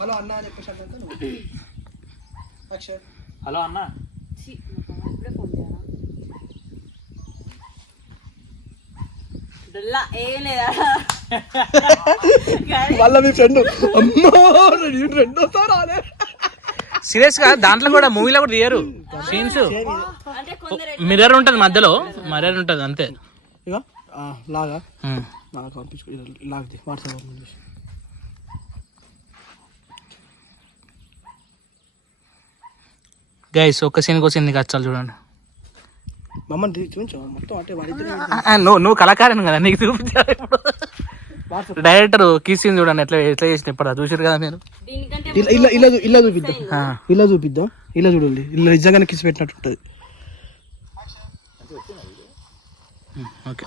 Hello అన్న అని చెప్పేసి అక్షర్ హలో అన్న ఇప్పుడే ఫోన్ చేయాలా ఏం లేదా వాళ్ళ మీ ఫ్రెండ్ అమ్మో ఫ్రెండ్ రాలే సీరియస్ గా దాంట్లో కూడా మూవీలో కూడా తీయరు సీన్స్. మిర్రర్ ఉంటది మధ్యలో, మిర్రర్ ఉంటది అంతే. ఇక లాగా నాకు పంపించుకో లాగది వాట్సాప్ పంపించేసి. గైస్ ఒక్క సీన్కి వచ్చింది కచ్చాలి చూడండి. మమ్మల్ని చూపించు మొత్తం అంటే వాడి నువ్వు కళాకారుని కదా, నీకు చూపించాలి. డైరెక్టర్ కీసీన్ చూడండి ఎట్లా ఎట్లా చేసిన ఇప్పుడు చూసారు కదా మీరు. ఇలా చూపిద్దాం, ఇలా చూపిద్దాం, ఇలా చూడండి, ఇలా నిజంగానే కిసి పెట్టినట్టు ఉంటుంది. ఓకే